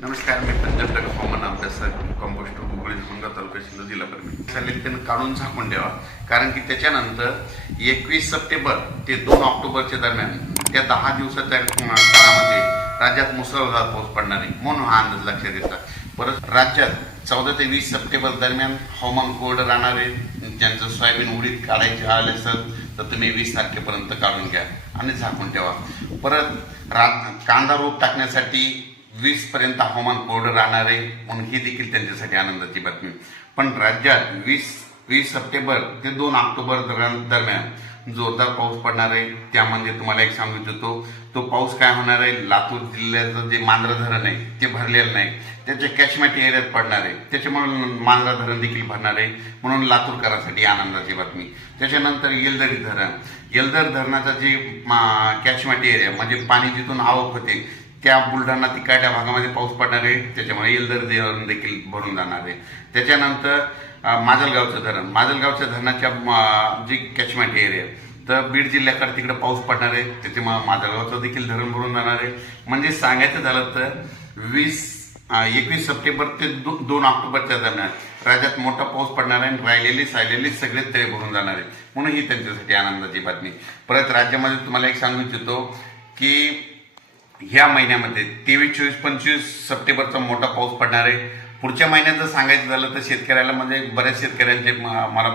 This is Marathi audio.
नमस्कार मी पंजाब हवामान अभ्यासक कंपोस्ट गुगळी मंगा तालुका सिंधू जिल्हा परिषद चालेल त्यानं काढून झाकून ठेवा. कारण की त्याच्यानंतर एकवीस सप्टेंबर ते दोन ऑक्टोबरच्या दरम्यान त्या दहा दिवसाच्या काळामध्ये राज्यात मुसळधार पाऊस पडणार आहे म्हणून हा अंदाज लक्षात येतात परत राज्यात चौदा ते वीस सप्टेंबर दरम्यान हवामान कोरडं राहणार आहे. ज्यांचं सोयाबीन उडीद काढायचे आले असेल तर तुम्ही वीस तारखेपर्यंत काढून घ्या आणि झाकून ठेवा. परत रा कांदा रोप टाकण्यासाठी वीस पर्यंत हवामान कोरडं राहणार आहे म्हणून ही देखील त्यांच्यासाठी आनंदाची बातमी. पण राज्यात वीस वीस सप्टेंबर ते दोन ऑक्टोबर दरम्यान दरम्यान जोरदार पाऊस पडणार आहे. त्या म्हणजे तुम्हाला एक सांगू इच्छितो तो पाऊस काय होणार आहे? लातूर जिल्ह्याचं जे मांजरा धरण आहे ते भरलेलं नाही. त्याच्या कॅशमॅट एरियात पडणार आहे. त्याच्यामुळे मांजरा धरण देखील भरणार आहे. म्हणून लातूरकरांसाठी आनंदाची बातमी. त्याच्यानंतर येलदरी धरण. येलदर धरणाचा जे कॅशमॅट एरिया म्हणजे पाणी जिथून आवक होते त्या बुलढाणा तिकडच्या भागामध्ये पाऊस पडणार आहे. त्याच्यामुळे येलदर धरण देखील भरून जाणार आहे. त्याच्यानंतर माजलगावचं धरण. माजलगावच्या धरणाच्या जी कॅचमेंट एरिया तर बीड जिल्ह्याकडे तिकडे पाऊस पडणार आहे. त्याच्यामुळे माजलगावचं देखील धरण भरून जाणार आहे. म्हणजे सांगायचं झालं तर वीस एकवीस सप्टेंबर ते दो, दोन ऑक्टोबरच्या दरम्यान राज्यात मोठा पाऊस पडणार आहे आणि राहिलेली सायलेली सगळे तळे भरून जाणार आहे म्हणून ही त्यांच्यासाठी आनंदाची बातमी. परत राज्यामध्ये तुम्हाला एक सांगू इच्छितो की ह्या महिन्यामध्ये तेवीस चोवीस पंचवीस सप्टेंबरचा मोठा पाऊस पडणार आहे. पुढच्या महिन्यात जर सांगायचं झालं तर शेतकऱ्याला म्हणजे बऱ्याच शेतकऱ्यांचे मला